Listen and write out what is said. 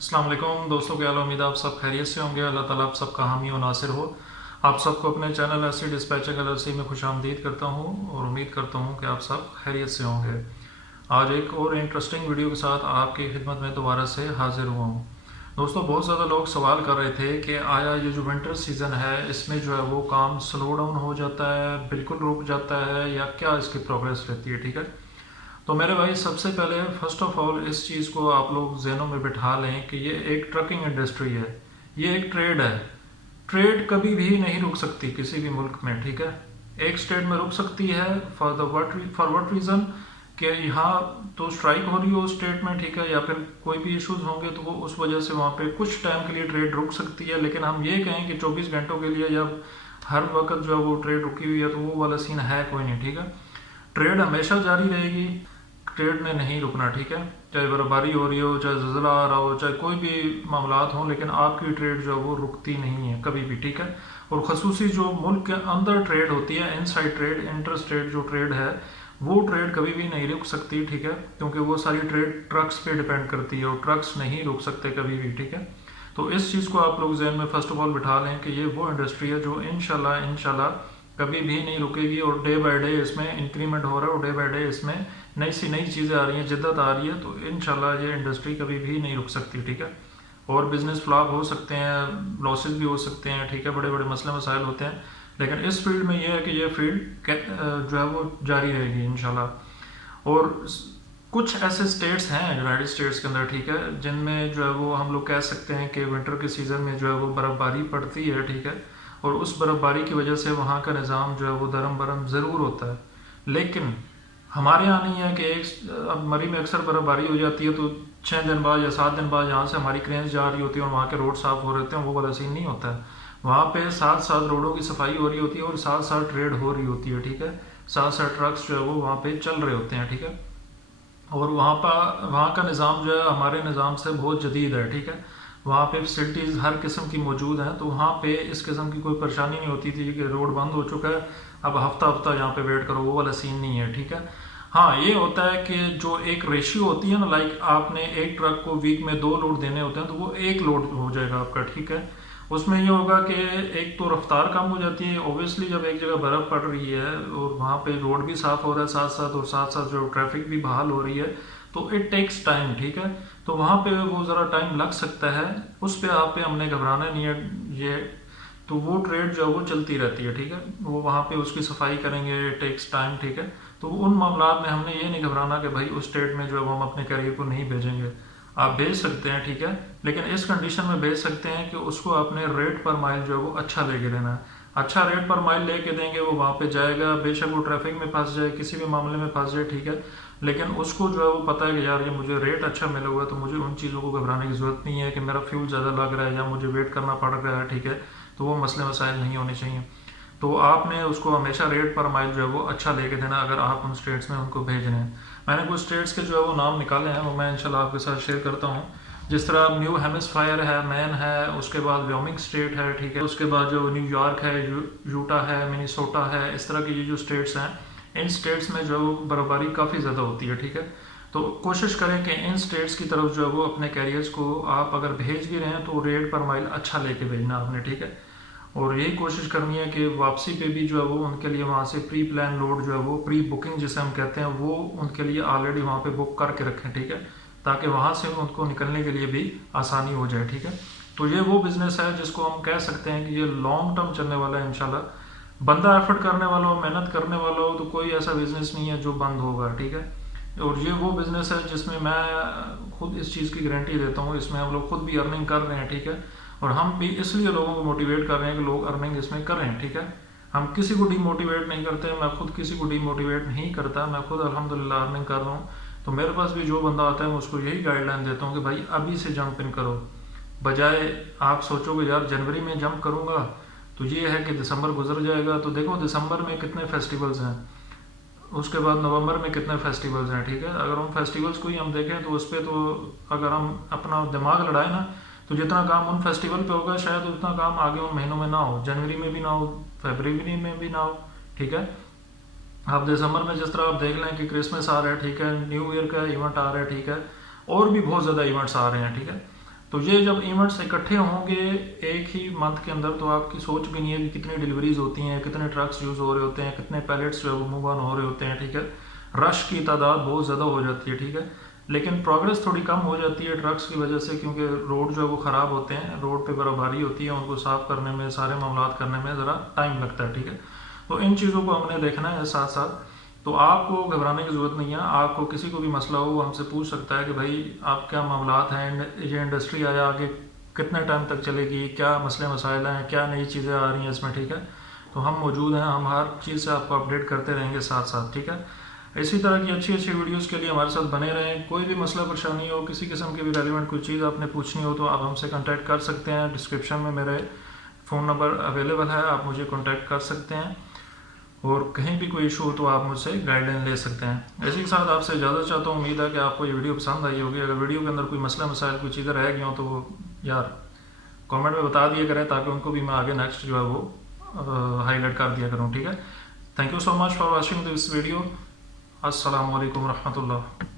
अस्सलाम वालेकुम दोस्तों, क्या हाल है? उम्मीद है आप सब खैरियत से होंगे। अल्लाह ताला आप सबका हामी और नासिर हो। आप सबको अपने चैनल ऐसी डिस्पैचर गैलर्सी में खुशामदीद करता हूँ और उम्मीद करता हूँ कि आप सब खैरियत से होंगे। आज एक और इंटरेस्टिंग वीडियो के साथ आपकी खिदमत में दोबारा से हाजिर हुआ हूँ। दोस्तों, बहुत ज़्यादा लोग सवाल कर रहे थे कि आया ये जो विंटर सीज़न है इसमें जो है वो काम स्लो डाउन हो जाता है, बिल्कुल रुक जाता है, या क्या इसकी प्रोग्रेस रहती है। ठीक है, तो मेरे भाई सबसे पहले फर्स्ट ऑफ ऑल इस चीज़ को आप लोग जहनों में बिठा लें कि ये एक ट्रकिंग इंडस्ट्री है, ये एक ट्रेड है। ट्रेड कभी भी नहीं रुक सकती किसी भी मुल्क में। ठीक है, एक स्टेट में रुक सकती है फॉर वट रीज़न कि यहाँ तो स्ट्राइक हो रही हो उस स्टेट में, ठीक है, या फिर कोई भी इश्यूज होंगे तो वो उस वजह से वहाँ पे कुछ टाइम के लिए ट्रेड रुक सकती है। लेकिन हम ये कहें कि 24 घंटों के लिए या हर वक्त जो है वो ट्रेड रुकी हुई है तो वो वाला सीन है कोई नहीं। ठीक है, ट्रेड हमेशा जारी रहेगी, ट्रेड ने नहीं रुकना। ठीक है, चाहे बर्फबारी हो रही हो, चाहे ज़लज़ला आ रहा हो, चाहे कोई भी मामलात हों, लेकिन आपकी ट्रेड जो है वो रुकती नहीं है कभी भी। ठीक है, और खसूसी जो मुल्क के अंदर ट्रेड होती है, इनसाइड ट्रेड, इंटर स्टेट जो ट्रेड है, वो ट्रेड कभी भी नहीं रुक सकती। ठीक है, क्योंकि वो सारी ट्रेड ट्रक्स पे डिपेंड करती है और ट्रक्स नहीं रुक सकते कभी भी। ठीक है, तो इस चीज़ को आप लोग जहन में फर्स्ट ऑफ ऑल बिठा लें कि ये वो इंडस्ट्री है जो इंशाल्लाह कभी भी नहीं रुकेगी, और डे बाय डे इसमें इंक्रीमेंट हो रहा है और डे बाय डे इसमें नई सी नई चीज़ें आ रही हैं, जिद्दत आ रही है। तो इंशाल्लाह ये इंडस्ट्री कभी भी नहीं रुक सकती। ठीक है, और बिजनेस फ्लॉप हो सकते हैं, लॉसेस भी हो सकते हैं, ठीक है, बड़े बड़े मसले मसाइल होते हैं, लेकिन इस फील्ड में यह है कि ये फील्ड जो है वो जारी रहेगी इंशाल्लाह। और कुछ ऐसे स्टेट्स हैं यूनाइटेड स्टेट्स के अंदर, ठीक है, जिनमें जो है वो हम लोग कह सकते हैं कि विंटर के सीज़न में जो है वो बर्फ़बारी पड़ती है। ठीक है, और उस बर्फ़बारी की वजह से वहाँ का निज़ाम जो है वो दरम बरम ज़रूर होता है। लेकिन हमारे यहाँ नहीं है कि अब मरी में अक्सर बर्फ़बारी हो जाती है तो 6 दिन बाद या 7 दिन बाद यहाँ से हमारी क्रेन्स जा रही होती है और वहाँ के रोड साफ़ हो रहे होते हैं, वो वाला सीन नहीं होता है। वहाँ पे साथ साथ रोडों की सफाई हो रही होती है और साथ साथ ट्रेड हो रही होती है। ठीक है, साथ साथ ट्रक्स जो है वो वहाँ पे चल रहे होते हैं। ठीक है, और वहाँ का निज़ाम जो है हमारे निज़ाम से बहुत जदीद है। ठीक है, वहाँ पे फैसिलिटीज़ हर किस्म की मौजूद हैं, तो वहाँ पे इस किस्म की कोई परेशानी नहीं होती थी कि रोड बंद हो चुका है अब हफ्ता हफ्ता यहाँ पे वेट करो, वो वाला सीन नहीं है। ठीक है, हाँ ये होता है कि जो एक रेशियो होती है ना, लाइक आपने एक ट्रक को वीक में 2 लोड देने होते हैं तो वो एक लोड हो जाएगा आपका। ठीक है, उसमें ये होगा कि एक तो रफ्तार कम हो जाती है ऑब्वियसली, जब एक जगह बर्फ़ पड़ रही है और वहाँ पे रोड भी साफ़ हो रहा है साथ साथ, और साथ साथ जो ट्रैफिक भी बहाल हो रही है, तो इट टेक्स टाइम। ठीक है, तो वहाँ पे वो ज़रा टाइम लग सकता है, उस पर आप पे हमने घबराना नहीं है। ये तो वो ट्रेड जो है वो चलती रहती है। ठीक है, वो वहाँ पे उसकी सफाई करेंगे, टेक्स टाइम। ठीक है, तो उन मामलात में हमने ये नहीं घबराना कि भाई उस स्टेट में जो है वो हम अपने कैरियर को नहीं भेजेंगे। आप भेज सकते हैं, ठीक है, लेकिन इस कंडीशन में भेज सकते हैं कि उसको अपने रेट पर माइल जो है वो अच्छा लेके देना है। अच्छा रेट पर माइल लेके देंगे, वो वहाँ पे जाएगा, बेशक वो ट्रैफिक में फंस जाए, किसी भी मामले में फंस जाए, ठीक है, लेकिन उसको जो है वो पता है कि यार ये मुझे रेट अच्छा मिला हुआ है, तो मुझे उन चीज़ों को घबराने की ज़रूरत नहीं है कि मेरा फ्यूल ज़्यादा लग रहा है या मुझे वेट करना पड़ रहा है। ठीक है, तो वो मसले मसाइल नहीं होने चाहिए। तो आपने उसको हमेशा रेट पर माइल जो है वो अच्छा लेके देना अगर आप उन स्टेट्स में उनको भेज रहे हैं। मैंने कुछ स्टेट्स के जो है वो नाम निकाले हैं, वो मैं इंशाल्लाह आपके साथ शेयर करता हूँ। जिस तरह न्यू हेमिस्फायर है, मैन है, उसके बाद व्योमिंग स्टेट है, ठीक है, उसके बाद जो न्यूयॉर्क है, यूटा है, मिनीसोटा है, इस तरह की ये जो स्टेट्स हैं, इन स्टेट्स में जो है वो बर्फबारी काफ़ी ज़्यादा होती है। ठीक है, तो कोशिश करें कि इन स्टेट्स की तरफ जो है वो अपने कैरियर्स को आप अगर भेज भी रहे हैं तो रेट पर माइल अच्छा लेके भेजना आपने। ठीक है, और यही कोशिश करनी है कि वापसी पे भी जो है वो उनके लिए वहाँ से प्री प्लान लोड जो है वो प्री बुकिंग जिसे हम कहते हैं, वो उनके लिए ऑलरेडी वहाँ पे बुक करके रखें। ठीक है, ताकि वहाँ से उनको निकलने के लिए भी आसानी हो जाए। ठीक है, तो ये वो बिज़नेस है जिसको हम कह सकते हैं कि ये लॉन्ग टर्म चलने वाला है इंशाल्लाह। बंदा एफर्ट करने वाला हो, मेहनत करने वाला हो, तो कोई ऐसा बिज़नेस नहीं है जो बंद होगा। ठीक है, और ये वो बिज़नेस है जिसमें मैं खुद इस चीज़ की गारंटी देता हूँ, इसमें हम लोग खुद भी अर्निंग कर रहे हैं। ठीक है, और हम भी इसलिए लोगों को मोटिवेट कर रहे हैं कि लोग अर्निंग इसमें करें। ठीक है, हम किसी को डीमोटिवेट नहीं करते, मैं खुद किसी को डीमोटिवेट नहीं करता, मैं खुद अल्हम्दुलिल्लाह अर्निंग कर रहा हूँ। तो मेरे पास भी जो बंदा आता है मैं उसको यही गाइडलाइन देता हूँ कि भाई अभी से जंप इन करो, बजाय आप सोचोगे यार जनवरी में जंप करूँगा तो ये है कि दिसंबर गुजर जाएगा। तो देखो दिसंबर में कितने फेस्टिवल्स हैं, उसके बाद नवंबर में कितने फेस्टिवल्स हैं। ठीक है, अगर उन फेस्टिवल्स को ही हम देखें तो उस पर तो अगर हम अपना दिमाग लड़ाए ना, तो जितना काम उन फेस्टिवल पे होगा शायद उतना काम आगे उन महीनों में ना हो, जनवरी में भी ना हो, फरवरी में भी ना हो। ठीक है, आप दिसंबर में जिस तरह आप देख लें कि क्रिसमस आ रहा है, ठीक है, न्यू ईयर का इवेंट आ रहा है, ठीक है, और भी बहुत ज़्यादा इवेंट्स आ रहे हैं। ठीक है, तो ये जब इवेंट्स इकट्ठे होंगे एक ही मंथ के अंदर, तो आपकी सोच भी नहीं है कि कितनी डिलीवरीज होती हैं, कितने ट्रक्स यूज़ हो रहे होते हैं, कितने पैलेट्स जो है वो मूव ऑन हो रहे होते हैं, ठीक है। रश की तादाद बहुत ज़्यादा हो जाती है, ठीक है। लेकिन प्रोग्रेस थोड़ी कम हो जाती है ट्रक्स की वजह से, क्योंकि रोड जो है वो ख़राब होते हैं, रोड पे बर्फबारी होती है, उनको साफ़ करने में, सारे मामलात करने में ज़रा टाइम लगता है, ठीक है। तो इन चीज़ों को हमने देखना है साथ साथ। तो आपको घबराने की ज़रूरत नहीं है, आपको किसी को भी मसला हो वो हमसे पूछ सकता है कि भाई आप क्या मामलात हैं, ये इंडस्ट्री आया आगे कितने टाइम तक चलेगी, क्या मसले मसाइल हैं, क्या नई चीज़ें आ रही हैं इसमें, ठीक है। तो हम मौजूद हैं, हम हर चीज़ से आपको अपडेट करते रहेंगे साथ साथ, ठीक है। इसी तरह की अच्छी अच्छी वीडियोस के लिए हमारे साथ बने रहें। कोई भी मसला परेशानी हो, किसी किस्म की भी रेलिवेंट कोई चीज़ आपने पूछनी हो तो आप हमसे कांटेक्ट कर सकते हैं। डिस्क्रिप्शन में मेरे फ़ोन नंबर अवेलेबल है, आप मुझे कांटेक्ट कर सकते हैं, और कहीं भी कोई इशू हो तो आप मुझसे गाइडलाइन ले सकते हैं। इसी के साथ आपसे इजाज़त चाहता हूँ। उम्मीद है कि आपको ये वीडियो पसंद आई होगी। अगर वीडियो के अंदर कोई मसला मसाइल कोई चीज़ें रह गई हों तो वो यार कमेंट में बता दिया करें, ताकि उनको भी मैं आगे नेक्स्ट जो है वो हाईलाइट कर दिया करूँ, ठीक है। Thank you so much for watching this video. अस्सलाम वालेकुम रहमतुल्लाह।